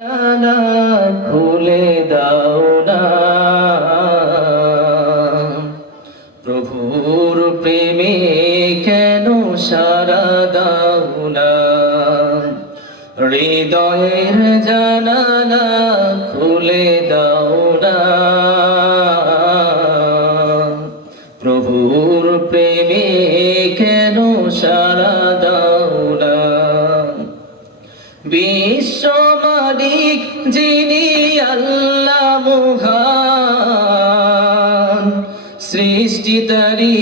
জানালা খুলে দাও না, প্রভুর প্রেমে কেন সারা দাও না। হৃদয়ের জানালা খুলে দাও না, প্রভুর প্রেমে কেন সারা দাও না। বিশ্ব মালিক যিনি আল্লাহ মহান, সৃষ্টি তারি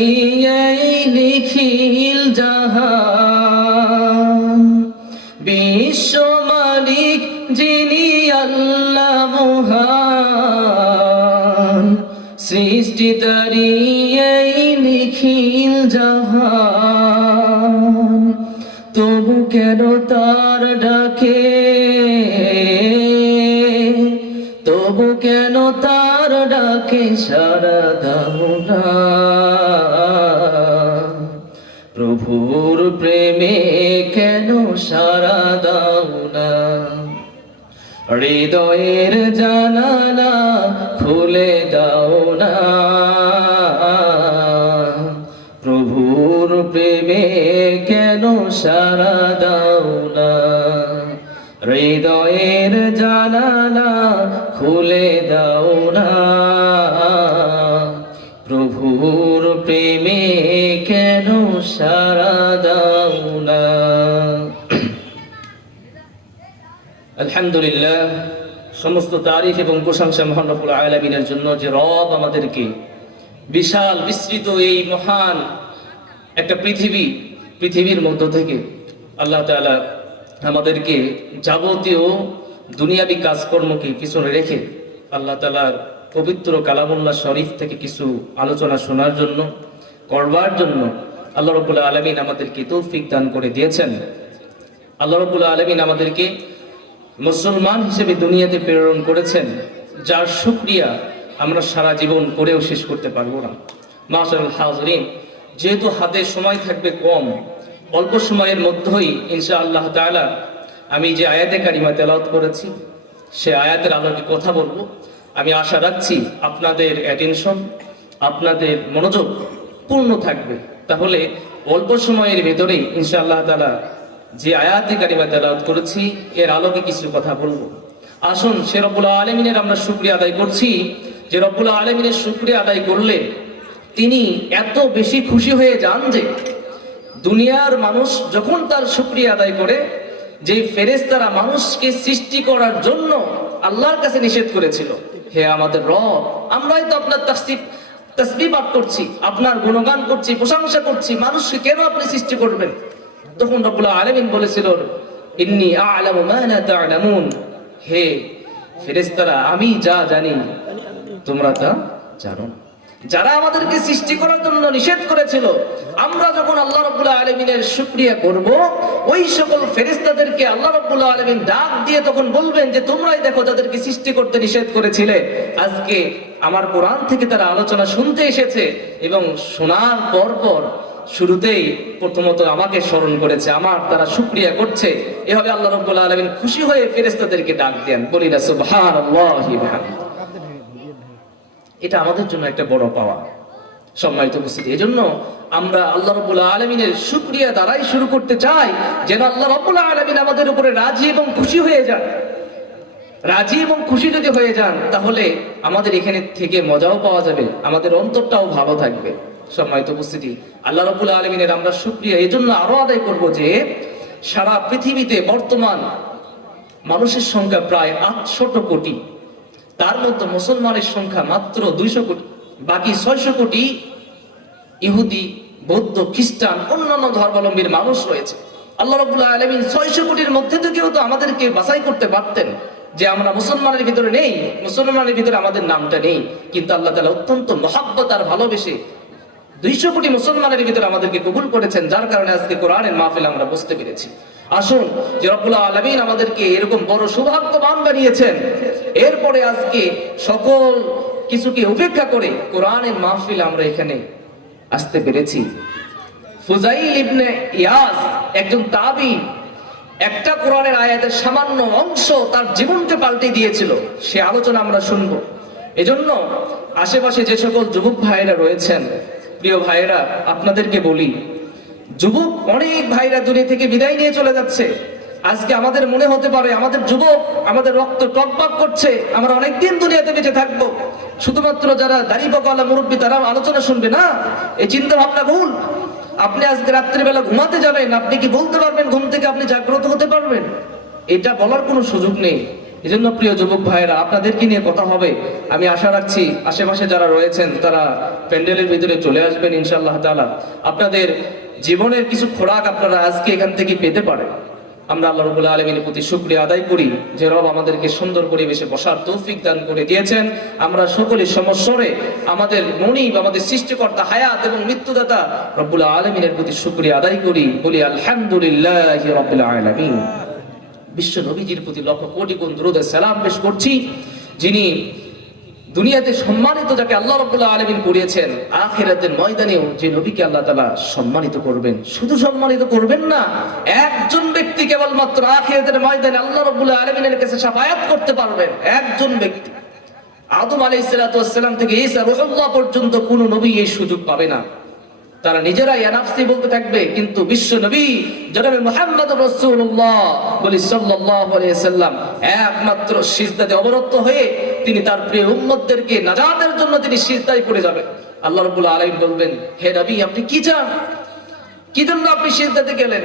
এই নিখিল জাহান। বিশ্ব মালিক যিনি আল্লাহ মহান, সৃষ্টি তারি এই নিখিল জাহান। তবু কেন তার ডাকে, তবু কেন তার ডাকে সাড়া দাও না, প্রভুর প্রেমে কেন সাড়া দাও না। হৃদয়ের জানালা খুলে দাও না, প্রভুর প্রেমে কেন সাড়া দাও না। হৃদয়ের জানালা খুলে দাও না, প্রভুর প্রেমে কেন সাড়া দাও না। আলহামদুলিল্লাহ, সমস্ত তারিফ এবং প্রশংসা মহান রব্বুল আলামিনের জন্য, যে রব আমাদেরকে বিশাল বিস্তৃত এই মহান একটা পৃথিবীর মধ্য থেকে আল্লাহ তাআলা আমাদেরকে যাবতীয় দুনিয়াবী কাজকর্মকে পিছনে রেখে আল্লাহ তাআলার পবিত্র কালামুল্লাহ শরীফ থেকে কিছু আলোচনা শোনার জন্য, করবার জন্য আল্লাহ রাব্বুল আলামিন আমাদেরকে তৌফিক দান করে দিয়েছেন। আল্লাহ রাব্বুল আলামিন আমাদেরকে মুসলমান হিসেবে দুনিয়াতে প্রেরণ করেছেন, যার শুকরিয়া আমরা সারা জীবন করেও শেষ করতে পারবো না। মাশাআল্লাহ হাজরিন, যেহেতু হাতে সময় থাকবে কম, অল্প সময়ের মধ্যেই ইনশাআল্লাহ তাআলা আমি যে আয়াতে কারিমা তেলাওয়াত করেছি সে আয়াতের আলোকে কথা বলবো। আমি আশা রাখছি আপনাদের অ্যাটেনশন, আপনাদের মনোযোগ পূর্ণ থাকবে। তাহলে অল্প সময়ের ভেতরেই ইনশাআল্লাহ তাআলা যে আয়াতে কারিমা তেলাওয়াত করেছি এর আলোকে কিছু কথা বলবো। আসুন, সে রব্বুল আলামিনের আমরা শুকরিয়া আদায় করছি, যে রব্বুল আলামিনের শুকরিয়া আদায় করলে তিনি এত বেশি খুশি হয়ে যান যে দুনিয়ার মানুষ যখন তার শুকরিয়া আদায় করে, যে ফেরেশতারা মানুষকে সৃষ্টি করার জন্য আল্লাহর কাছে নিষেধ করেছিল, হে আমাদের রব, আমরাই তো আপনার তাসবিহ পাঠ করছি, আপনার গুণগান করছি, প্রশংসা করছি, মানুষকে কেন আপনি সৃষ্টি করবেন? তখন রব্বুল আলামিন বলেছিল, ইন্নী আ'লামু মা লা তা'লামুন, হে ফেরেশতারা, আমি যা জানি তোমরা তা জানো না। যারা আমাদেরকে সৃষ্টি করার জন্য নিষেধ করেছিল, আমরা যখন আল্লাহ রাব্বুল আলামিনের শুকরিয়া করব, ওই সকল ফেরেশতাদেরকে আল্লাহ রাব্বুল আলামিন ডাক দিয়ে তখন বলবেন যে তোমরাই দেখো যাদেরকে সৃষ্টি করতে নিষেধ করেছিলে, আজকে আমার কোরআন থেকে তারা আলোচনা শুনতে এসেছে এবং শোনার পর শুরুতেই প্রথমত আমাকে স্মরণ করেছে, আমার তারা শুকরিয়া করছে। এভাবে আল্লাহ রাব্বুল আলামিন খুশি হয়ে ফেরেশতাদেরকে ডাক দেন। বলি না সুবহানাল্লাহি ওয়া বিহামদিহি। এটা আমাদের জন্য একটা বড় পাওয়া, সম্মানিত উপস্থিতি। এজন্য আমরা আল্লাহ রাব্বুল আলামিনের শুকরিয়া দ্বারাই শুরু করতে চাই, যেন আল্লাহ রাব্বুল আলামিন আমাদের উপরে রাজি এবং খুশি হয়ে যান। রাজি এবং খুশি যদি হয়ে যান, তাহলে আমাদের এখানে থেকে মজাও পাওয়া যাবে, আমাদের অন্তরটাও ভালো থাকবে। সম্মানিত উপস্থিতি, আল্লাহ রাব্বুল আলামিনের আমরা শুকরিয়া এজন্য আরো আদায় করব যে সারা পৃথিবীতে বর্তমান মানুষের সংখ্যা প্রায় 800 কোটি, তার মধ্যে মুসলমানের সংখ্যা মাত্র 200 কোটি, বাকি 600 কোটি ইহুদি, বৌদ্ধ, খ্রিস্টান, অন্যান্য ধর্মাবলম্বীর মানুষ রয়েছে। আল্লাহ রাব্বুল আলামিন 600 কোটির মধ্যে থেকেও তো আমাদেরকে বাছাই করতে পারতেন যে আমরা মুসলমানের ভিতরে নেই, মুসলমানের ভিতরে আমাদের নামটা নেই, কিন্তু আল্লাহ তাআলা অত্যন্ত মহব্বত আর ভালোবেসে 200 কোটি মুসলমানের ভিতরে আমাদেরকে কবুল করেছেন, যার কারণে আজকে কোরআনের মাহফিল আমরা বসতে পেরেছি। আসুন, যে রব্বুল আলামিন আমাদেরকে এরকম বড় সৌভাগ্যবান বানিয়েছেন, এরপরে আজকে সকল কিছুকে উপেক্ষা করে কোরআনের মাহফিল আমরা এখানে আসতে পেরেছি। ফুজাইল ইবনে ইয়াস একজন তাবী, একটা কোরআনের আয়াতের সামান্য অংশ তার জীবনকে পাল্টে দিয়েছিল, সে আলোচনা আমরা শুনবো। এজন্য আশেপাশে যে সকল যুবক ভাইরা রয়েছেন, প্রিয় ভাইরা, আপনাদেরকে বলি, যুবক অনেক ভাইরা দুনিয়া থেকে বিদায় নিয়ে চলে যাচ্ছে। আজকে আমাদের মনে হতে পারে আমাদের যুবক, আমাদের রক্ত টকবক করছে, আমরা অনেকদিন দুনিয়াতে বেঁচে থাকবো, শুধুমাত্র যারা দাড়ি পাকাওয়ালা মুরব্বী তারা আলোচনা শুনবে না। এই চিন্তা ভাবনা ভুল। আপনি আজকে রাত্রিবেলা ঘুমাতে যাবেন, আপনি কি বলতে পারবেন ঘুম থেকে আপনি জাগ্রত হতে পারবেন? এটা বলার কোনো সুযোগ নেই। এজন্য প্রিয় যুবক ভাইয়েরা, আপনাদেরকে নিয়ে কথা হবে। আমি আশা রাখছি আশেপাশে যারা রয়েছেন তারা প্যান্ডেলের ভিতরে চলে আসবেন ইনশাআল্লাহ তাআলা। আপনাদের জীবনের কিছু খোরাক আপনারা আজকে এখান থেকে পেতে পারেন। আমরা আল্লাহ রাব্বুল আলামিনের প্রতি শুকরিয়া আদায় করি যে রব আমাদেরকে সুন্দর পরিবেশে বসার তৌফিক দান করে দিয়েছেন। আমরা সকলে সমস্বরে আমাদের মনিব, আমাদের সৃষ্টিকর্তা, হায়াত এবং মৃত্যুদাতা রব্বুল আলামিনের প্রতি শুকরিয়া আদায় করি, বলি আলহামদুলিল্লাহি রাব্বিল আলামিন। বিশ্ব নবীজির প্রতি লক্ষ কোটি গুণ দরুদ ও সালাম পেশ করছি, যিনি দুনিয়াতে সম্মানিত, যাকে আল্লাহ রাব্বুল আলামিন করিয়েছেন, আখিরাতের ময়দানেও যে নবীকে আল্লাহ তাআলা সম্মানিত করবেন। শুধু সম্মানিত করবেন না, একজন ব্যক্তি কেবলমাত্র আখিরাতের ময়দানে আল্লাহ রাব্বুল আলামিনের কাছে শাফায়াত করতে পারবেন, একজন ব্যক্তি। আদম আলাইহিস সালাতু ওয়াস সালাম থেকে ঈসা রূহুল্লাহ পর্যন্ত কোন নবী এই সুযোগ পাবে না। তারা নিজেরাই আনাফসি বলতে থাকবে, কিন্তু বিশ্ব নবী জনাবে মুহাম্মদ রাসূলুল্লাহ বলি সাল্লাল্লাহু আলাইহি সাল্লাম একমাত্র সিজদাতে অবরত হয়ে তিনি তার প্রিয় উম্মতদেরকে নাজাতের জন্য তিনি সিজদায় পড়ে যাবেন। আল্লাহ রাব্বুল আলামিন বলবেন, হে নবী আপনি কি চান, কি জন্য আপনি সিজদাতে গেলেন?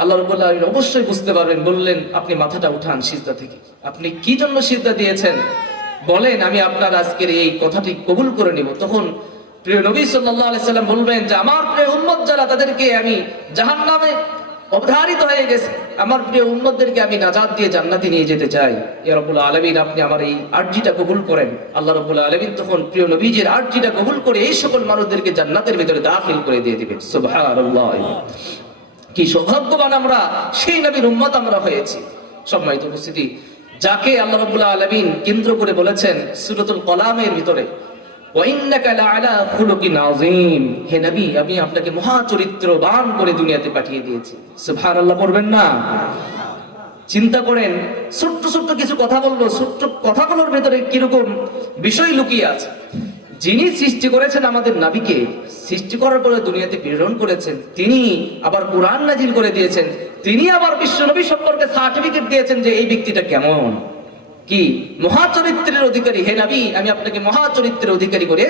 আল্লাহ রাব্বুল আলামিন অবশ্যই বুঝতে পারবেন, বললেন আপনি মাথাটা উঠান সিজদা থেকে, আপনি কি জন্য সিজদা দিয়েছেন বলেন, আমি আপনার আজকের এই কথাটি কবুল করে নিব। তখন প্রিয় নবী সাল্লাল্লাহু আলাইহি সাল্লাম বলবেন যে আমার প্রিয় উম্মত যারা, তাদেরকে আমি জাহান্নামে অবধারিত হয়ে গেছে, আমার প্রিয় উম্মতদেরকে আমি নাজাত দিয়ে জান্নাতে নিয়ে যেতে চাই। ইয়া রাব্বুল আলামিন আপনি আমার এই আরজিটা কবুল করেন। আল্লাহ রাব্বুল আলামিন তখন প্রিয় নবীজির আরজিটা কবুল করে এই সকল মানুষদেরকে জান্নাতের ভিতরে দাখিল করে দিয়ে দিবেন। সুবহানাল্লাহ, কি সৌভাগ্যবান আমরা, সেই নবীর উম্মত আমরা হয়েছি। সম্মানিত উপস্থিতি, যাকে আল্লাহ রাব্বুল আলামিন কেন্দ্র করে বলেছেন সূরাতুল কলামের ভিতরে, ওয়াইন্নাকা লাআলা খুলুকিন আযীম, হে নবী আমি আপনাকে মহা চরিত্রবান করে দুনিয়াতে পাঠিয়ে দিয়েছি। সুবহানাল্লাহ পড়বেন না? চিন্তা করেন, ছোট্ট ছোট্ট কিছু কথা বলবো, ছোট্ট কথাগুলোর ভেতরে কিরকম বিষয় লুকিয়ে আছে। যিনি সৃষ্টি করেছেন আমাদের নবীকে, সৃষ্টি করার পরে দুনিয়াতে প্রেরণ করেছেন, তিনি আবার কোরআন নাজিল করে দিয়েছেন, তিনি আবার বিশ্ব নবী সম্পর্কে সার্টিফিকেট দিয়েছেন যে এই ব্যক্তিটা কেমন, কি মহা চরিত্রের অধিকারী। হে নবী আমি আপনাকে মহা চরিত্রের অধিকারী করে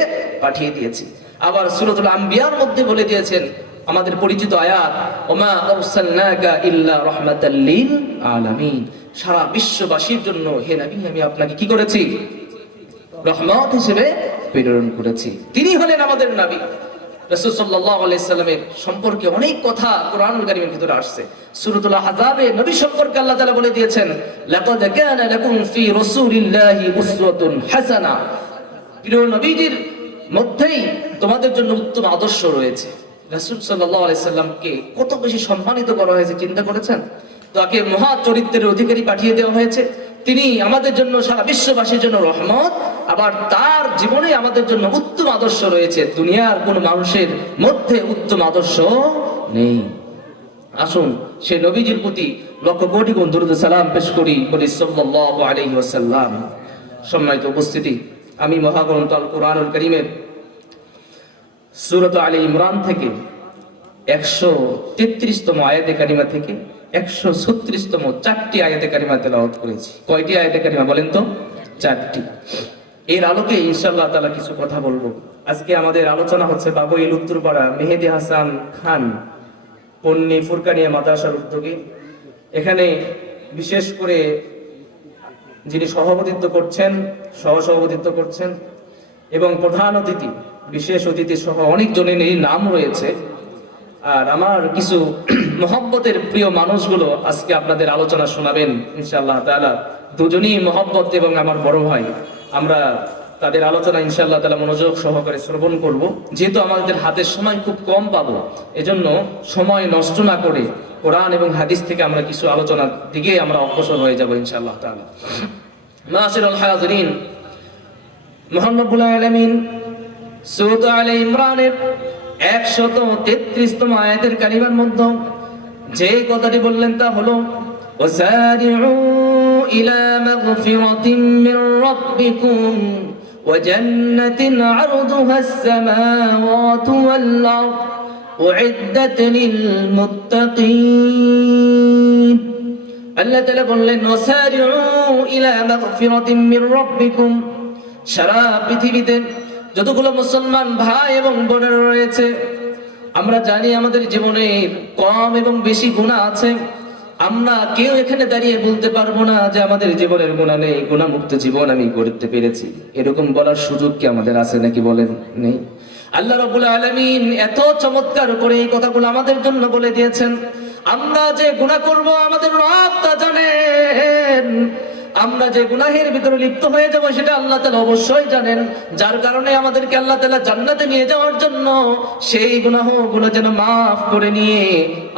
পাঠিয়ে দিয়েছি। আবার সূরাতুল আম্বিয়ার মধ্যে বলে দিয়েছেন আমাদের পরিচিত আয়াত, ওমা আরসালনাকা ইল্লা রাহমাতাল লিল আলামিন, সারা বিশ্ববাসীর জন্য হে নবী আমি আপনাকে কি করেছি, রহমত হিসেবে প্রেরণ করেছি। তিনি হলেন আমাদের নবী। রাসূল সাল্লাল্লাহু আলাইহি সাল্লামের সম্পর্কে অনেক কথা কোরআনুল কারীমের ভিতরে আসছে। সূরাতুল আহজাবে নবী সম্পর্কে আল্লাহ তাআলা বলে দিয়েছেন, লাকাদ কানা লাকুম ফি রাসূলিল্লাহি উসওয়াতুন হাসানা, প্রিয় নবীজির মধ্যেই তোমাদের জন্য উত্তম আদর্শ রয়েছে। রাসূল সাল্লাল্লাহু আলাইহি সাল্লামকে কত বেশি সম্মানিত করা হয়েছে চিন্তা করেছেন? তাকে মহা চরিত্রের অধিকারী পাঠিয়ে দেওয়া হয়েছে। তিনি আমাদের জন্য, সারা বিশ্ববাসীর জন্য রহমত, আবার তার জীবনে আমাদের জন্য উত্তম আদর্শ রয়েছে। দুনিয়ার কোন মানুষের মধ্যে উত্তম আদর্শ নেই। আসুন সেই নবীজির প্রতি লক্ষ কোটি গুণ দরুদ সালাম পেশ করি, বলি সাল্লাল্লাহু আলাইহি ওয়াসাল্লাম। সম্মানিত উপস্থিতি, আমি মহাগ্রন্থ আল কোরআনুল কারীমের সূরা আলে ইমরান থেকে 133তম আয়াতে কারিমা থেকে 136তম 4টি আয়াতে কারিমা তেলাওয়াত করেছি। কয়টি আয়াতে কারিমা বলেন তো? 4টি। এর আলোকে ইনশাআল্লাহ তাআলা কিছু কথা বলবো। আজকে আমাদের আলোচনা হচ্ছে বাবুইল উত্তরপাড়া মেহেদী হাসান খান পন্নী ফুরকানিয়া মাদ্রাসার উদ্যোগে। এখানে বিশেষ করে যিনি সভাপতিত্ব করছেন, সহসভাপতিত্ব করছেন এবং প্রধান অতিথি, বিশেষ অতিথি সহ অনেকজনের নাম রয়েছে। আর আমার কিছু মহব্বতের প্রিয় মানুষগুলো আজকে আপনাদের আলোচনা শোনাবেন ইনশাআল্লাহ তাআলা। দুজনই মহব্বত এবং আমার বড় ভাই। আমরা তাদের আলোচনা ইনশাআল্লাহ তাআলা মনোযোগ সহকারে শ্রবণ করব। যেহেতু আমাদের হাতের সময় খুব কম পাবো, এজন্য সময় নষ্ট না করে কোরআন এবং হাদিস থেকে আমরা কিছু আলোচনার দিকে আমরা অগ্রসর হয়ে যাব ইনশাআল্লাহ তাআলা। মাশাআল্লাহ হাজিরিন, মহান রব্বুল আলামিন সূরা আলে ইমরানের 133তম আয়াতের কারিমার মধ্যে যে কথাটি বললেন তা হলো ওয়াসারিউ ইলা মাগফিরাতিন মির রাব্বিকুম ওয়া জান্নাতিন আরদুহাস সামাওয়াতু ওয়াল আরদ উইদ্দাত লিল মুত্তাকিন। আল্লাহ তাআলা বললেন ওয়াসারিউ ইলা মাগফিরাতিন মির রাব্বিকুম, সারা পৃথিবীতে যতগুলো মুসলমান ভাই এবং বোনেরা রয়েছে, আমরা জানি আমাদের জীবনের কম এবং বেশি গুনাহ আছে। আমরা কেউ এখানে দাঁড়িয়ে বলতে পারবো না যে আমাদের জীবনের গুনাহ নেই, গুনাহমুক্ত জীবন আমি করতে পেরেছি। এরকম বলার সুযোগ কি আমাদের আছে নাকি বলেন? নেই। আল্লাহ রাব্বুল আলামিন এত চমৎকার করে এই কথাগুলো আমাদের জন্য বলে দিয়েছেন। আমরা যে গুনাহ করব আমাদের রব তা জানেন। আমরা যে গুনাহের ভিতরে লিপ্ত হয়ে যাব সেটা আল্লাহ তাআলা অবশ্যই জানেন, যার কারণে আমাদেরকে আল্লাহ তাআলা জান্নাতে নিয়ে যাওয়ার জন্য সেই গুনাহগুলো যেন মাফ করে নিয়ে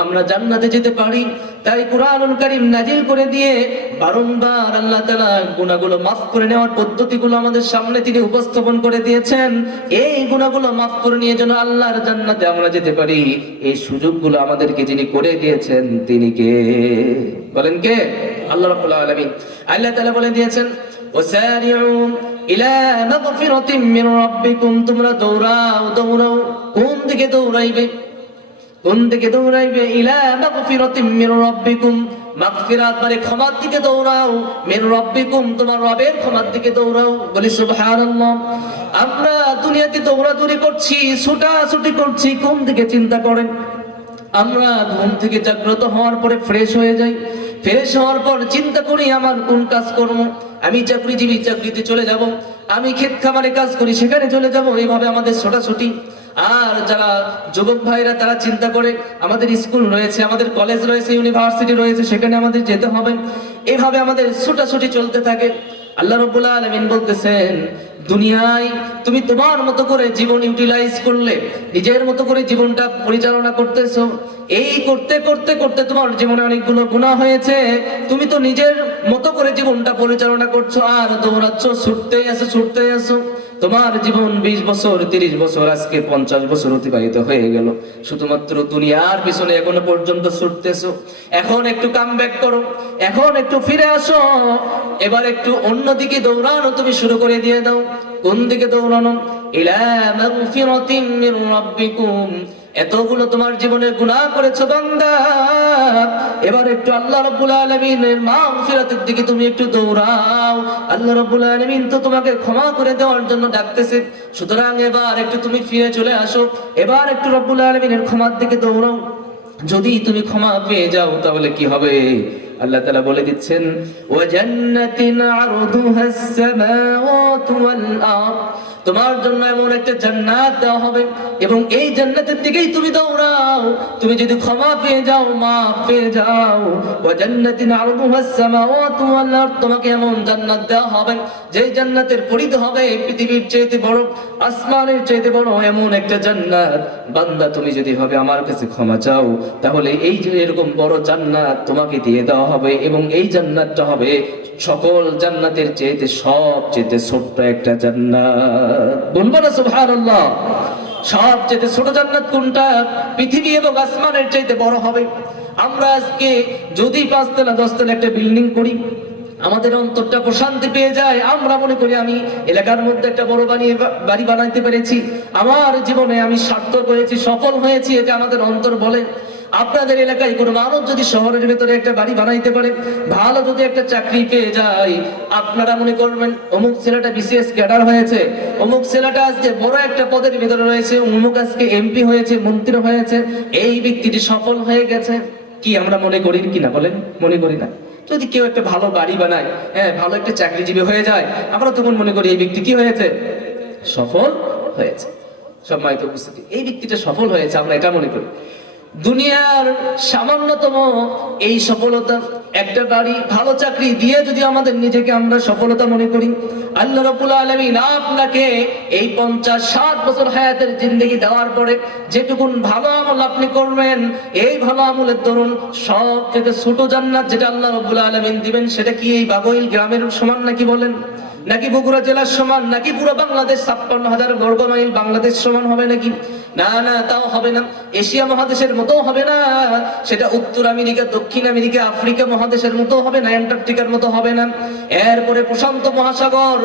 আমরা জান্নাতে যেতে পারি, তাই কুরআনুল কারীম নাজিল করে দিয়ে বারংবার আল্লাহ তাআলা গুনাহগুলো মাফ করে নেওয়ার পদ্ধতিগুলো আমাদের সামনে তিনি উপস্থাপন করে দিয়েছেন। এই গুনাহগুলো মাফ করে নিয়ে যেন আল্লাহর জান্নাতে আমরা যেতে পারি, এই সুযোগগুলো আমাদেরকে যিনি করে দিয়েছেন তিনি কে? বলেন কে? আল্লাহ রাব্বুল আলামিন। আল্লাহ তাআলা বলে দিয়েছেন ওয়াসারিউ ইলা মাগফিরাতিন মির রাব্বিকুম, তোমরা দৌড়াও দৌড়াও। কোন দিকে দৌড়াইবে? কোন দিকে দৌড়াইবে? ইলা মাগফিরাতিন মির রাব্বিকুম, মাগফিরাত মানে ক্ষমার দিকে দৌড়াও। মির রাব্বিকুম, তোমার রবের ক্ষমার দিকে দৌড়াও। বলি সুবহানাল্লাহ। আমরা দুনিয়াতে দৌড়াদৌড়ি করছি, ছোটাছুটি করছি, কোন দিকে চিন্তা করেন? আমরা ঘুম থেকে জাগ্রত হওয়ার পরে ফ্রেশ হয়ে যাই, ফ্রেশ হওয়ার পর চিন্তা করি আমার কোন কাজ করব। আমি চাকরিজীবী, চাকরিতে চলে যাব। আমি ক্ষেত খামারে কাজ করি, সেখানে চলে যাব। এইভাবে আমাদের ছোটাছুটি। আর যারা যুবক ভাইরা তারা চিন্তা করে আমাদের স্কুল রয়েছে, আমাদের কলেজ রয়েছে, ইউনিভার্সিটি রয়েছে, সেখানে আমাদের যেতে হবে। এইভাবে আমাদের ছোটাছুটি চলতে থাকে। আল্লাহ রাব্বুল আলামিন বলতেছেন দুনিয়ায় তুমি তোমার মতো করে জীবন ইউটিলাইজ করলে, নিজের মতো করে জীবনটা পরিচালনা করতেছো। এই করতে করতে করতে তোমার জীবনে অনেকগুলো গুনাহ হয়েছে। তুমি তো নিজের মতো করে জীবনটা পরিচালনা করছো আর দৌড়াচ্ছ, ছুটতেই আছো। তোমার জীবন 20 বছর 30 বছর আজকে 50 বছর অতিবাহিত হয়ে গেল, শুধুমাত্র দুনিয়ার পিছনে এখনো পর্যন্ত ছুটতেছো। এখন একটু কামব্যাক করো, এখন একটু ফিরে আসো, এবার একটু অন্যদিকে দৌড়ানো তুমি শুরু করে দিয়ে দাও। কোন দিকে দৌড়ানো? ইলা মাগফিরাতিন মির রাব্বিকুম, এতগুলো তোমার জীবনে গুনাহ করেছো বান্দা, এবার একটু আল্লাহ রাব্বুল আলামিনের মাগফিরাতের দিকে তুমি একটু দৌড়াও। আল্লাহ রাব্বুল আলামিন তো তোমাকে ক্ষমা করে দেওয়ার জন্য ডাকতেছে, সুতরাং এবার একটু তুমি ফিরে চলে আসো, এবার একটু রাব্বুল আলামিনের ক্ষমার দিকে দৌড়াও। যদি তুমি ক্ষমা পেয়ে যাও তাহলে কি হবে? আল্লাহ তাআলা বলে দিচ্ছেন ওয়া জান্নাতিন আরদুহাস সামাওয়াতু ওয়াল আরদ, তোমার জন্য এমন একটা জান্নাত দেওয়া হবে এবং এই জান্নাতের দিকেই তুমি দৌড়াও। তুমি যদি ক্ষমা পেয়ে যাও, মাফ পেয়ে যাও, ওয়া জান্নাতিন আরদুহাস সামাওয়াতু ওয়াল আরদ, তোমাকে এমন জান্নাত দেওয়া হবে যে জান্নাতের পরিধি হবে পৃথিবীর চাইতে বড়, আসমানের চাইতে বড়, এমন একটা জান্নাত। বান্দা তুমি যদি হবে আমার কাছে ক্ষমা চাও, তাহলে এই যে এরকম বড় জান্নাত তোমাকে দিয়ে দেওয়া হবে এবং এই জান্নাতটা হবে সকল জান্নাতের চাইতে সবচেয়ে ছোট্ট একটা জান্নাত। বলবো না সুবহানাল্লাহ? সবচেয়ে ছোট জান্নাত কোনটা? পৃথিবী এবং আসমানের চাইতে বড় হবে। আমরা আজকে যদি 5 তলা 10 তলা একটা বিল্ডিং করি, আমাদের অন্তরটা প্রশান্তি পেয়ে যায়। আমরা মনে করি আমি এলাকার মধ্যে একটা বড় বাড়ি বানাইতে পেরেছি, আমার জীবনে আমি সার্থক হয়েছি, সফল হয়েছি, এটা আমাদের অন্তর বলে। আপনাদের এলাকায় কোনো মানুষ যদি শহরের ভেতরে একটা বাড়ি বানাইতে পারে, ভালো যদি একটা চাকরি পেয়ে যায়, আপনারা মনে করবেন অমুক ছেলেটা বিসিএস ক্যাডার হয়েছে, অমুক ছেলেটা আজকে বড় একটা পদের ভিতরে রয়েছে, অমুক আজকে এমপি হয়েছে, মন্ত্রী হয়েছে, এই ব্যক্তিটি সফল হয়ে গেছে। কি আমরা মনে করি কিনা বলেন? মনে করি না? যদি কেউ একটা ভালো বাড়ি বানায়, হ্যাঁ, ভালো একটা চাকরিজীবী হয়ে যায়, আমরা তখন মনে করি এই ব্যক্তি কি হয়েছে? সফল হয়েছে। সম্মানিত উপস্থিতি, এই ব্যক্তিটা সফল হয়েছে, আমরা এটা মনে করি। দুনিয়ার সামান্যতম এই সফলতা, একটা বাড়ি, ভালো চাকরি দিয়ে যদি আমাদের নিজেকে আমরা সফলতা মনে করি, আল্লাহ রাব্বুল আলামিন আপনাকে এই 50-60 বছর হায়াতের জিন্দেগি দেওয়ার পরে যেটুকুন ভালো আমল আপনি করবেন, এই ভালো আমলের দরুন সবচেয়ে ছোট জান্নাত যেটা আল্লাহ রাব্বুল আলামিন দিবেন, সেটা কি এই বাগইল গ্রামের সমান নাকি বলেন? নাকি বগুড়া জেলার সমান, নাকি পুরো বাংলাদেশ 56,000 বর্গ মাইল বাংলাদেশ সমান হবে নাকি? না না, তাও হবে না। এশিয়া মহাদেশের মতো হবে না, সেটা উত্তর আমেরিকা, দক্ষিণ আমেরিকা, আফ্রিকা মহাদেশের মতো হবে না, অ্যান্টার্কটিকার মতো হবে না। এরপরে প্রশান্ত মহাসাগর,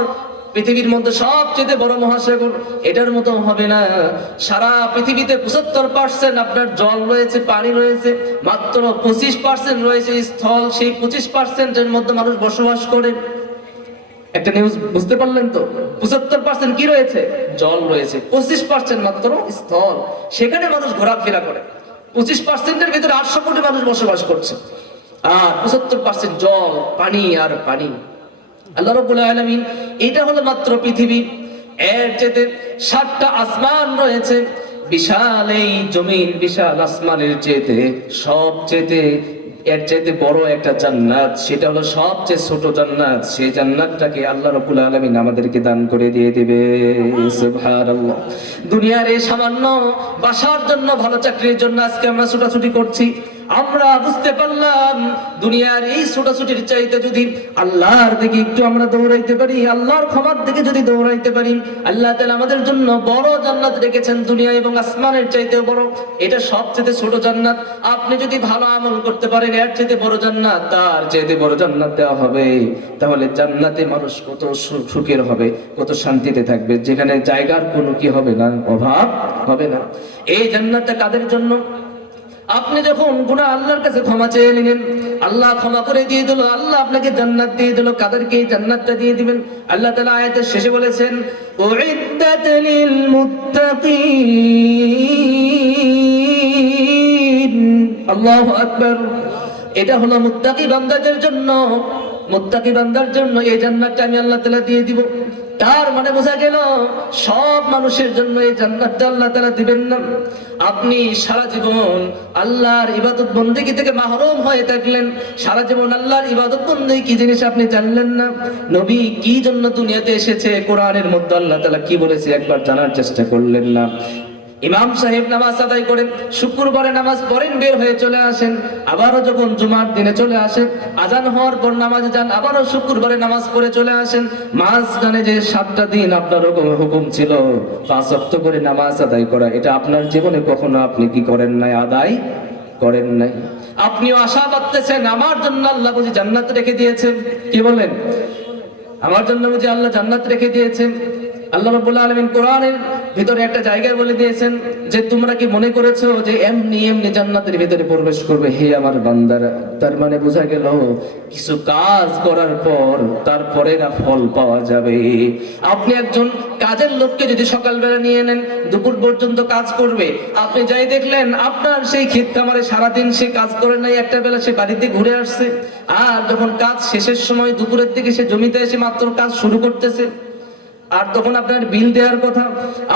পৃথিবীর মধ্যে সবচেয়ে বড় মহাসাগর, এটার মতো হবে না। সারা পৃথিবীতে 75% আপনার জল রয়েছে, পানি রয়েছে, মাত্র 25% রয়েছে স্থল। সেই 25%-এর মধ্যে মানুষ বসবাস করে। একটা নিউজ বুঝতে পারলেন তো? 75% কি রয়েছে? জল রয়েছে, 25% মাত্র স্থল। সেখানে মানুষ ঘোরাফেরা করে। 25%-এর ভিতরে 800 কোটি মানুষ বসবাস করছে, আর 75% জল, পানি আর পানি। আল্লাহ রাব্বুল আলামিন, এটা হলো মাত্র পৃথিবী। এর চেয়ে 7টা আসমান রয়েছে। বিশাল এই জমিন, বিশাল আসমানের চেয়ে সবচেয়ে এর চাইতে বড় একটা জান্নাত, সেটা হলো সবচেয়ে ছোট জান্নাত। সেই জান্নাতটাকে আল্লাহ রাব্বুল আলামিন আমাদেরকে দান করে দিয়ে দিবে। সুবহানাল্লাহ। দুনিয়ার এই সামান্য বাসার জন্য, ভালো চাকরির জন্য আজকে আমরা ছোটাছুটি করছি। আমরা বুঝতে পারলাম দুনিয়ার এই ছোটাছুটির চাইতে যদি আল্লাহর দিকে একটু আমরা দৌড়াইতে পারি, আল্লাহর ক্ষমার দিকে যদি দৌড়াইতে পারি, আল্লাহ তাআলা আমাদের জন্য বড় জান্নাত রেখেছেন, দুনিয়া এবং আসমানের চাইতেও বড়। এটা সবচেয়ে ছোট জান্নাত। আপনি যদি ভালো আমল করতে পারেন, এর চাইতে বড় জান্নাত, তার চাইতে বড় জান্নাত দেওয়া হবে। তাহলে জান্নাতে মানুষ কত সুখের হবে, কত শান্তিতে থাকবে, যেখানে জায়গার কোনো কি হবে না, অভাব হবে না। এই জান্নাতটা কাদের জন্য? আপনি যখন গুনাহ আল্লাহর কাছে ক্ষমা চেয়ে নিলেন, আল্লাহ ক্ষমা করে দিয়ে দিল, আল্লাহ আপনাকে জান্নাত দিয়ে দিল। কাদেরকে এই জান্নাতটা দিয়ে দিবেন? আল্লাহ তাআলা আয়াতের শেষে বলেছেন, উইদ্দাত লিল মুত্তাকিন। আল্লাহু আকবার। এটা হলো মুত্তাকি বান্দাদের জন্য। মুত্তাকি বান্দার জন্য এই জান্নাতটা আমি আল্লাহ তাআলা দিয়ে দিব। তার মানে বোঝা গেল সব মানুষের জন্য এই জান্নাতটা আল্লাহ তাআলা দিবেন না। আপনি সারা জীবন আল্লাহর ইবাদত বন্দেগী থেকে মাহরুম হয়ে থাকলেন, সারা জীবন আল্লাহর ইবাদত বন্দেগী কি জিনিস আপনি জানলেন না। নবী কি জন্য দুনিয়াতে এসেছে, কোরআনের মধ্যে আল্লাহ তাআলা কি বলেছে একবার জানার চেষ্টা করলেন না। ইমাম সাহেব নামাজ আদায় করেন, শুক্রবারে নামাজ পড়েন, বের হয়ে চলে আসেন। আবারও যখন জুমার দিনে চলে আসেন, আজান হওয়ার পর নামাজে যান, আবারও শুক্রবারে নামাজ পড়ে চলে আসেন। মাঝখানে যে 7টা দিন আপনার হুকুম ছিল 5 ওয়াক্ত করে নামাজ আদায় করা, এটা আপনার জীবনে কখনো আপনি কি করেন নাই, আদায় করেন নাই। আপনিও আশা বাঁধতেছেন আমার জন্য আল্লাহ বুঝি জান্নাত রেখে দিয়েছেন। কি বলেন? আমার জন্য বুঝি আল্লাহ জান্নাত রেখে দিয়েছেন। আল্লাহ রাব্বুল আলামিন কোরআনের ভিতরে একটা জায়গায় বলে দিয়েছেন যে তোমরা কি মনে করেছো যে এমনি এমনি জান্নাতের ভিতরে প্রবেশ করবে? হে আমার বান্দারা, তার মানে বোঝা গেল কিছু কাজ করার পর তারপরে না ফল পাওয়া যাবে। আপনি একজন কাজের লোককে যদি সকালবেলা নিয়ে নেন, দুপুর পর্যন্ত কাজ করবে, আপনি যাই দেখলেন আপনার সেই ক্ষেত খামারে সারাদিন সে কাজ করে নাই, একটা বেলা সে বাড়িতে ঘুরে আসছে, আর যখন কাজ শেষের সময় দুপুরের দিকে সে জমিতে এসে মাত্র কাজ শুরু করতেছে, আর তখন আপনার বিল দেওয়ার কথা।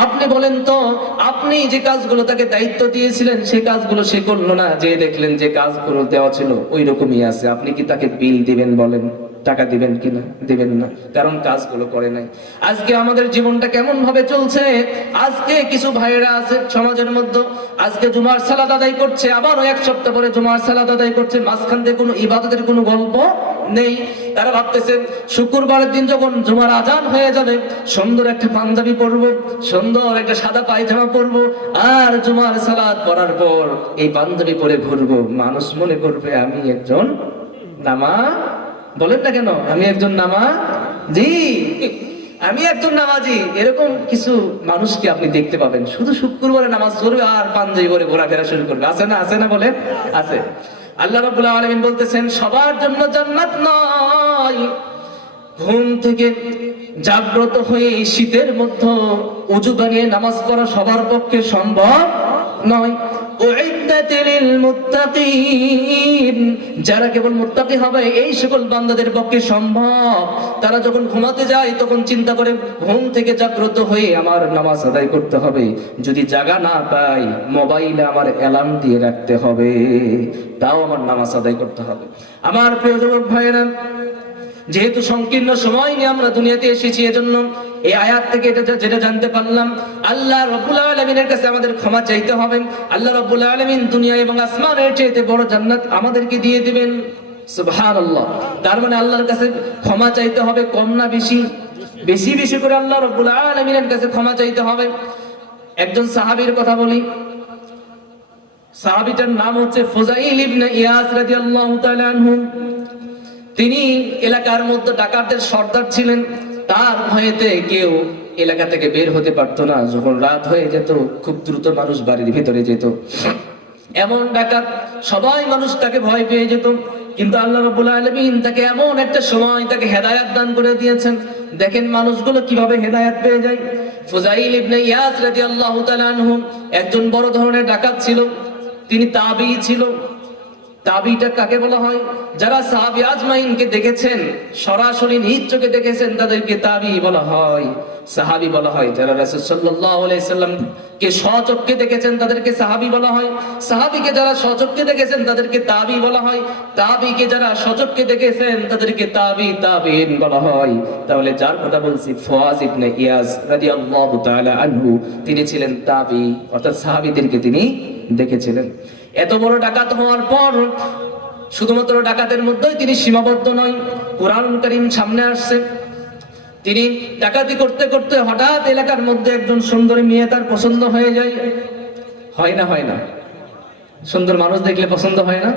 আপনি বলেন তো, আপনি যে কাজগুলো তাকে দায়িত্ব দিয়েছিলেন সেই কাজগুলো সে করলো না, যে দেখলেন যে কাজগুলো দেওয়া ছিল ওই রকমই আছে, আপনি কি তাকে বিল দিবেন? বলেন, টাকা দিবেন কিনা? দিবেন না, কারণ কাজগুলো করে নাই। আজকে আমাদের জীবনটা কেমন ভাবে চলছে? আজকে কিছু ভাইয়েরা আছে সমাজের মধ্যে, আজকে জুমার সালাত আদায় করছে, আবারও 1 সপ্তাহ পরে জুমার সালাত আদায় করছে, মাঝখান থেকে কোনো ইবাদতের কোনো গল্প নেই। তারা ভাবতেছেন শুক্রবারের দিন যখন জুমার আজান হয়ে যাবে, সুন্দর একটা পাঞ্জাবি পরবো, সুন্দর একটা সাদা পায়জামা পরবো, আর জুমার সালাত পড়ার পর এই পাঞ্জাবি পরে ঘুরবো। মানুষ মনে করবে আমি একজন বলেন না কেন, আমি একজন নামাজি, আমি একজন নামাজি। এরকম কিছু মানুষকে আপনি দেখতে পাবেন, শুধু শুক্রবারে নামাজ পড়বে আর পাঞ্জাবি পরে ঘোরাফেরা শুরু করবে। আছে না? আছে না? বলেন, আছে। আল্লাহ রাব্বুল আলামিন বলতেছেন সবার জন্য জান্নাত নয়। ঘুম থেকে জাগ্রত হয়ে শীতের মধ্যে ওযু বানিয়ে নামাজ পড়া সবার পক্ষে সম্ভব নয়। উইদ্দাত লিল মুত্তাকিন, যারা কেবল মুত্তাকি হবে এই সকল বান্দাদের পক্ষে সম্ভব। তারা যখন ঘুমাতে যায় তখন চিন্তা করে ঘুম থেকে জাগ্রত হয়ে আমার নামাজ আদায় করতে হবে, যদি জাগা না পাই মোবাইলে আমার অ্যালার্ম দিয়ে রাখতে হবে, তাও আমার নামাজ আদায় করতে হবে। আমার প্রিয় যুবক ভাইয়েরা, যেহেতু সংকীর্ণ সময় নিয়ে আমরা দুনিয়াতে এসেছি, এজন্য এই আয়াত থেকে যেটা জানতে পারলাম, আল্লাহ রাব্বুল আলামিনের কাছে আমাদের ক্ষমা চাইতে হবে। আল্লাহ রাব্বুল আলামিন দুনিয়া এবং আসমানের চাইতে বড় জান্নাত আমাদেরকে দিয়ে দিবেন। সুবহানাল্লাহ। তার মানে আল্লাহর কাছে ক্ষমা চাইতে হবে, কম না বেশি? বেশি বেশি করে আল্লাহ রাব্বুল আলামিনের কাছে ক্ষমা চাইতে হবে। একজন সাহাবীর কথা বলি, সাহাবীটার নাম হচ্ছে ফুজাইল ইবনে ইয়াস রাদিয়াল্লাহু তাআলা আনহু। তিনি এলাকার মধ্যে ডাকাতদের সর্দার ছিলেন। তার ভয়েতে কেউ এলাকা থেকে বের হতে পারতো না। যখন রাত হয়ে যেত খুব দ্রুত মানুষ বাড়ির ভিতরে যেত। এমন ডাকাত, সবাই মানুষ তাকে ভয় পেয়ে যেত। কিন্তু আল্লাহ রাব্বুল আলামিন তাকে এমন একটা সময় তাকে হেদায়েত দান করে দিয়েছেন। দেখেন মানুষগুলো কিভাবে হেদায়েত পেয়ে যায়। ফুজাইল ইবনে ইয়াস রাদিয়াল্লাহু তাআলা আনহু একজন বড় ধরনের ডাকাত ছিল। তিনি তাবী ছিল। তাবিটা কাকে বলা হয়? যারা সাহাবী আজমাইনকে দেখেছেন, সরাসরি নিজ চোখে দেখেছেন, তাদেরকে তাবী বলা হয়। সাহাবী বলা হয় যারা রাসূল সাল্লাল্লাহু আলাইহি সাল্লামকে স্বচক্ষে দেখেছেন, তাদেরকে সাহাবী বলা হয়। সাহাবীকে যারা স্বচক্ষে দেখেছেন তাদেরকে তাবী বলা হয়। তাবীকে যারা স্বচক্ষে দেখেছেন তাদেরকে তাবিঈন বলা হয়। তাহলে যার কথা বলছি ফুয়াজ ইবনে ইয়াস রাদিয়াল্লাহু তাআলা আনহু, তিনি ছিলেন তাবী, অর্থাৎ সাহাবীদেরকে তিনি দেখেছিলেন। এত বড় ডাকাত হওয়ার পর শুধুমাত্র ডাকাতের মধ্যেই তিনি সীমাবদ্ধ নয়। কুরআনুল কারীম সামনে আসছে। তিনি ডাকাতি করতে করতে হঠাৎ এলাকার মধ্যে একজন সুন্দরী মেয়ে তার পছন্দ হয়ে যায়। হয় না? হয় না? সুন্দর মানুষ দেখলে পছন্দ হয় না?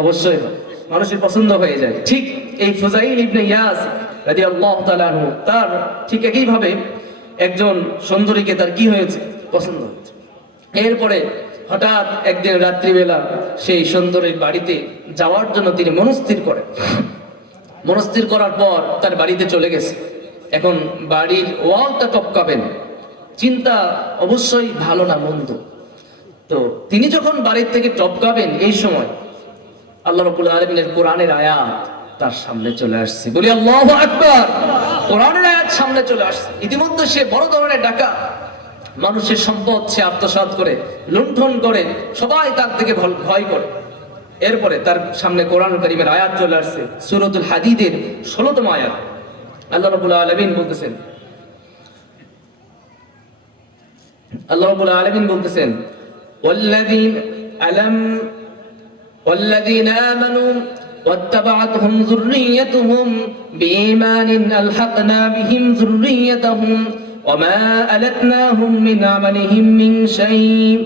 অবশ্যই মানুষের পছন্দ হয়ে যায়। ঠিক এই ফুজাইল ইবনে ইয়াস রাদিয়াল্লাহু তাআলা আনহু, তার ঠিক একইভাবে একজন সুন্দরীকে তার কি হয়েছে? পছন্দ হয়েছে। এরপরে হঠাৎ একদিন রাত্রিবেলা সেই সুন্দরীর বাড়িতে যাওয়ার জন্য তিনি মনস্থির করেন। মনস্থির করার পর তার বাড়িতে চলে গেছে। এখন বাড়ির ওয়ালটা টপকাবেন, চিন্তা অবশ্যই ভালো না মন্দ। তো তিনি যখন বাড়ির থেকে টপকাবেন, এই সময় আল্লাহ রাব্বুল আলামিনের কোরআনের আয়াত তার সামনে চলে আসছে। বলি আল্লাহু আকবার। কোরআনের আয়াত সামনে চলে আসছে। ইতিমধ্যে সে বড় ধরনের ডাকাত, মানুষের সম্পদ সে আত্মসাৎ করে, লুণ্ঠন করে, সবাই তার থেকে ভয় করে। এরপরে তার সামনে কোরআনুল কারীমের আয়াত চলে আসছে, সূরাতুল হাদীদের 16তম আয়াত। আল্লাহ রাব্বুল আলামিন বলতেছেন ওয়াল্লাযীনা আমানু ওয়াত্তাবা'আতহুম যুররিয়্যাতুহুম বিঈমানিন আলহাকনা বিহিম যুররিয়্যাতাহুম ওয়ামা আলাতনাহুম মিন আমালিহিম মিন শাই'।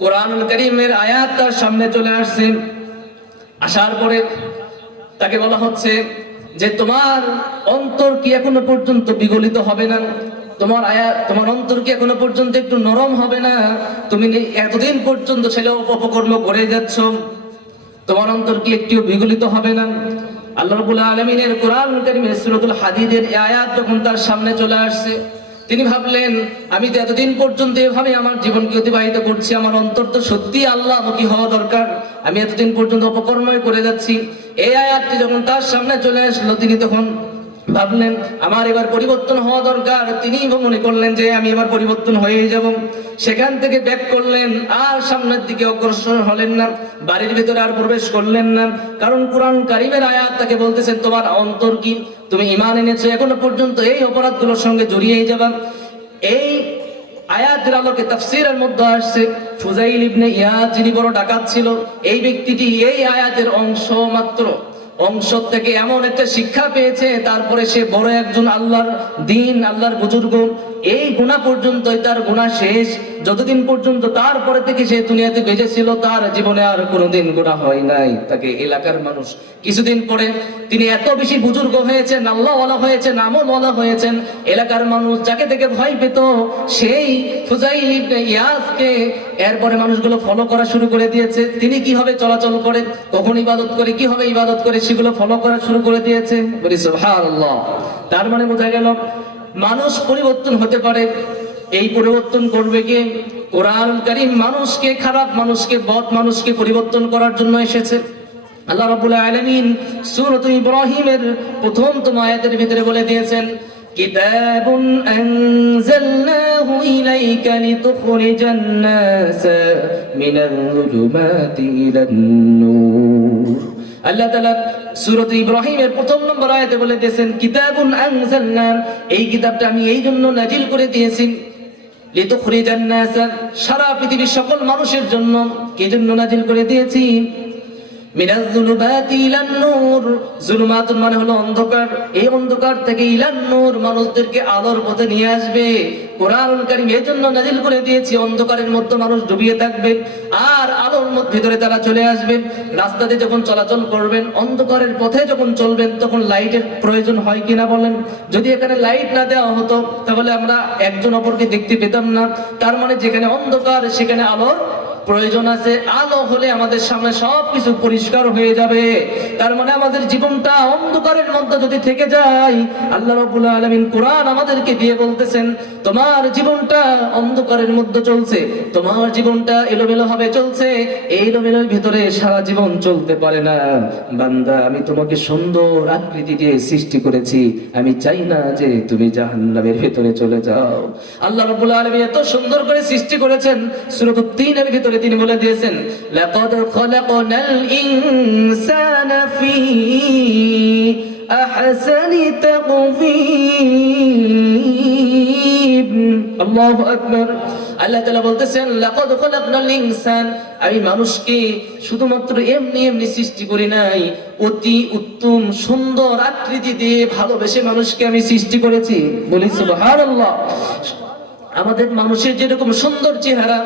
কোরআনুল কারীমের আয়াত তার সামনে চলে আসছে। আসার পরে তাকে বলা হচ্ছে যে তোমার অন্তর কি এখনো পর্যন্ত বিগলিত হবে না? তোমার অন্তর কি এখনো পর্যন্ত একটু নরম হবে না? তুমি এতদিন পর্যন্ত ছেলে অপকর্ম করে যাচ্ছ, তোমার অন্তর কি একটু বিগলিত হবে না? আল্লাহ রাব্বুল আলামিনের কোরআনুল কারীমের সূরাতুল হাদীদের এই আয়াত যখন তার সামনে চলে আসছে, তিনি ভাবলেন আমি তো এতদিন পর্যন্ত এভাবে আমার জীবনকে অতিবাহিত করছি, আমার অন্তর তো সত্যি আল্লাহমুখী হওয়া দরকার, আমি এতদিন পর্যন্ত অপকর্মই করে যাচ্ছি। এই আয়াতটি যখন তার সামনে চলে আসলো, তিনি তখন ভাবলেন আমার এবার পরিবর্তন হওয়া দরকার। তিনি মনে করলেন যে আমি এবার পরিবর্তন হয়ে যাব। সেখান থেকে ব্যাক করলেন, আর সামনের দিকে অগ্রসর হলেন না, বাড়ির ভিতরে আর প্রবেশ করলেন না। কারণ কোরআন কারীমের আয়াত তাকে বলতেছেন তোমার অন্তর কি, তুমি ঈমান এনেছো, এখনো পর্যন্ত এই অপরাধগুলোর সঙ্গে জড়িয়ে যাবা। এই আয়াতের আলোকে তাফসীরের মধ্যে আসছে ফুজাইল ইবনে ইয়াস যিনি বড় ডাকাত ছিল, এই ব্যক্তিটি এই আয়াতের অংশ থেকে এমন একটা শিক্ষা পেয়েছে, তারপরে সে বড় একজন আল্লাহর দ্বীন, আল্লাহর বুজুর্গ। এই গুনাহ পর্যন্তই তার গুনাহ শেষ। যতদিন পর্যন্ত তারপরে থেকে সে দুনিয়াতে বেঁচে ছিল, তার জীবনে আর কোনোদিন গুনাহ হয় নাই। তাকে এলাকার মানুষ কিছুদিন পরে তিনি এত বেশি বুজুর্গ হয়েছেন, আল্লাহওয়ালা হয়েছেন, আমলওয়ালা হয়েছেন, এলাকার মানুষ যাকে দেখে ভয় পেত সেই ফুজাইল ইবনে ইয়াসকে এরপরে মানুষগুলো ফলো করা শুরু করে দিয়েছে। তিনি কিভাবে চলাচল করে, কখন ইবাদত করে, কিভাবে ইবাদত করে, সেগুলো ফলো করা শুরু করে দিয়েছে। বলি সুবহানাল্লাহ। তার মানে বোঝা গেল মানুষ পরিবর্তন হতে পারে। এই পরিবর্তন করবে কে? কোরআনুল কারীম মানুষকে, খারাপ মানুষকে, বদ মানুষকে পরিবর্তন করার জন্য এসেছে। আল্লাহ রাব্বুল আলামিন সূরা ইব্রাহিমের প্রথমতম আয়াতের ভিতরে বলে দিয়েছেন কিতাবুন আনজালনাহু ইলাইকা লিতুখরিজান নাসা মিনাল যুলুমাতি ইলান নূর। আল্লাহ তাআলা সূরা ইব্রাহিমের প্রথম নম্বর আয়াতে বলে দিয়েছেন কিতাবুন আনজালনা, এই কিতাবটা আমি এই জন্য নাজিল করে দিয়েছি লিতুখরিজান নাসা, সারা পৃথিবীর সকল মানুষের জন্য। কি জন্য নাজিল করে দিয়েছি? মিনাল যুলুমাতি ইলান নূর, যুলুমাতুন মানে হলো অন্ধকার, এই অন্ধকার থেকে ইলান নূর মানুষদেরকে আলোর পথে নিয়ে আসবে। কোরআনুল কারীম এজন্য নাযিল করে দিয়েছি, অন্ধকারের মধ্যে মানুষ ডুবিয়ে থাকবে আর আলোর ভিতরে তারা চলে আসবে। রাস্তাতে যখন চলাচল করবেন, অন্ধকারের পথে যখন চলবেন, তখন লাইটের প্রয়োজন হয় কিনা বলেন? যদি এখানে লাইট না দেওয়া হতো তাহলে আমরা একজন অপরকে দেখতে পেতাম না। তার মানে যেখানে অন্ধকার সেখানে আলোর প্রয়োজন আছে। আলো হলে আমাদের সামনে সবকিছু পরিষ্কার হয়ে যাবে। তার মানে আমাদের জীবনটা অন্ধকারের মধ্যে যদি থেকে যায়, আল্লাহ রাব্বুল আলামিন কোরআন আমাদেরকে দিয়ে বলতেছেন, তোমার জীবনটা অন্ধকারের মধ্যে চলছে, তোমার জীবনটা এলোমেলো ভাবে চলছে, এই এলোমেলোর ভিতরে সারা জীবন চলতে পারে না। বান্দা, আমি তোমাকে সুন্দর আকৃতি দিয়ে সৃষ্টি করেছি, আমি চাই না যে তুমি জাহান্নামের ভিতরে চলে যাও। আল্লাহ রাব্বুল আলামিন এত সুন্দর করে সৃষ্টি করেছেন, সূরা তিনের ভিতরে তিনি বলে দিয়েছেন, লাকাদ খালাকনাল ইনসানা ফি আহসানি তাকওয়িম। আল্লাহু আকবার। আল্লাহ তাআলা বলতেছেন, লাকাদ খালাকনাল ইনসান, আমি মানুষকে শুধুমাত্র এমনি এমনি সৃষ্টি করি নাই, অতি উত্তম সুন্দর আকৃতি দিয়ে ভালোবেসে মানুষকে আমি সৃষ্টি করেছি। বলি সুবহানাল্লাহ। আমাদের মানুষের যেরকম সুন্দর চেহারা,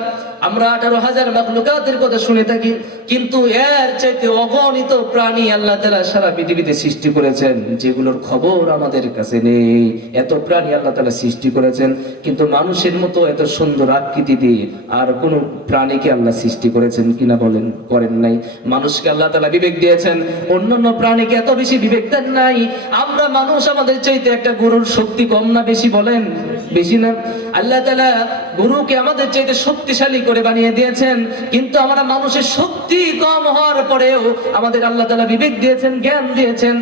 আমরা 18,000 মাখলুকাতের কথা শুনে থাকি, কিন্তু এর চাইতে অগণিত প্রাণী আল্লাহ তাআলা সারা পৃথিবীতে সৃষ্টি করেছেন, যেগুলোর খবর আমাদের কাছে নেই। এত প্রাণী আল্লাহ তাআলা সৃষ্টি করেছেন, কিন্তু মানুষের মতো এত সুন্দর আকৃতি দিয়ে আর কোন প্রাণীকে আল্লাহ সৃষ্টি করেছেন কিনা বলেন? করেন নাই। মানুষকে আল্লাহ তাআলা বিবেক দিয়েছেন, অন্যান্য প্রাণীকে এত বেশি বিবেক দেন নাই। আমরা মানুষ, আমাদের চাইতে একটা গরুর শক্তি কম না বেশি বলেন? বেশি না? আল্লাহ তাআলা গরুকে আমাদের চাইতে শক্তিশালী করে বানিয়ে দিয়েছেন, কিন্তু আমরা মানুষের শক্তি কম হওয়ার পরেও আমাদের আল্লাহ তাআলা বিবেক দিয়েছেন, জ্ঞান দিয়েছেন।